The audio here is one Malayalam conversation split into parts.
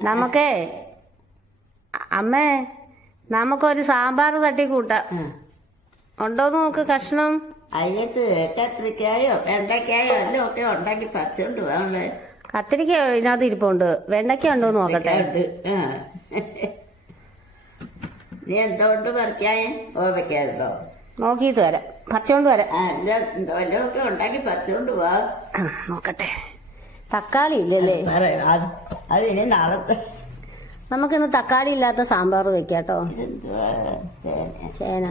നമുക്കേ അമ്മേ നമുക്കൊരു സാമ്പാർ തട്ടി കൂട്ടാം ഉണ്ടോന്ന് നോക്ക് കഷ്ണം. അതിനകത്ത് കത്തിരിക്കായോ വെണ്ടയ്ക്കായോ എല്ലാം ഒക്കെ ഉണ്ടാക്കി പറിച്ചോണ്ട് പോകാനുള്ളത് കത്തിരിക്ക ഇതിനകത്ത് ഇരിപ്പുണ്ട്. വെണ്ടയ്ക്ക ഉണ്ടോന്ന് നോക്കട്ടെ. ഉണ്ട്. ആ. നീ എന്തുകൊണ്ട് പറിക്കായ? ഓവയ്ക്കായിരുന്നോ നോക്കിയിട്ട് വരാം. പറിച്ചോണ്ട് വരാം. എല്ലാം ഒക്കെ ഉണ്ടാക്കി പറിച്ചോണ്ട് പോവാ നോക്കട്ടെ. തക്കാളി ഇല്ലല്ലേ? പറയാം അത് ഇനി നാളത്തെ നമുക്കിന്ന് തക്കാളി ഇല്ലാത്ത സാമ്പാർ വെക്കാട്ടോ. ചേന.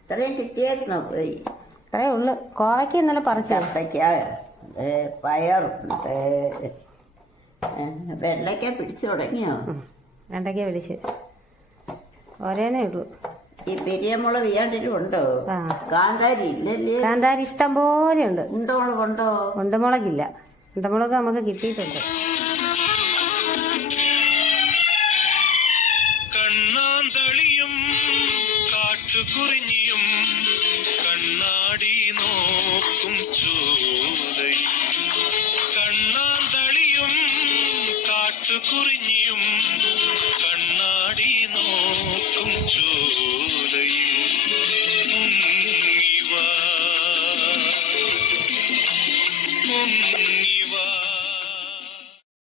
ഇത്രയും കിട്ടിയായിരുന്നോ പോയി? ഇത്രയേ ഉള്ളു. കോവയ്ക്ക് ഇന്നലെ പറിച്ചോ ചപ്പയ്ക്ക പയറുണ്ട് വെള്ളയ്ക്ക പിടിച്ചു തുടങ്ങിയോ? വെണ്ടയ്ക്ക പിടിച്ച്. ഒരേനേ ഉള്ളൂ. ഈ പെരിയമുളക് ഇയാണ്ടിലും ഉണ്ടോ? കാന്താരി ഇല്ലല്ലേ? കാന്താരി ഇഷ്ടം പോലെ ഉണ്ട്. ഉണ്ടോൾ ഉണ്ടോ? ഉണ്ടമുളകില്ല. ഉണ്ടമുളക് നമുക്ക് കിട്ടിയിട്ടുണ്ട്. കണ്ണാന്തളിയും കാട്ടുകുറിഞ്ഞിയും കണ്ണാടി നോക്കും ചൂതയും കണ്ണാന്തളിയും കാട്ടുകുറിഞ്ഞിയും കണ്ണാടി നോക്കും ചൂതയും مني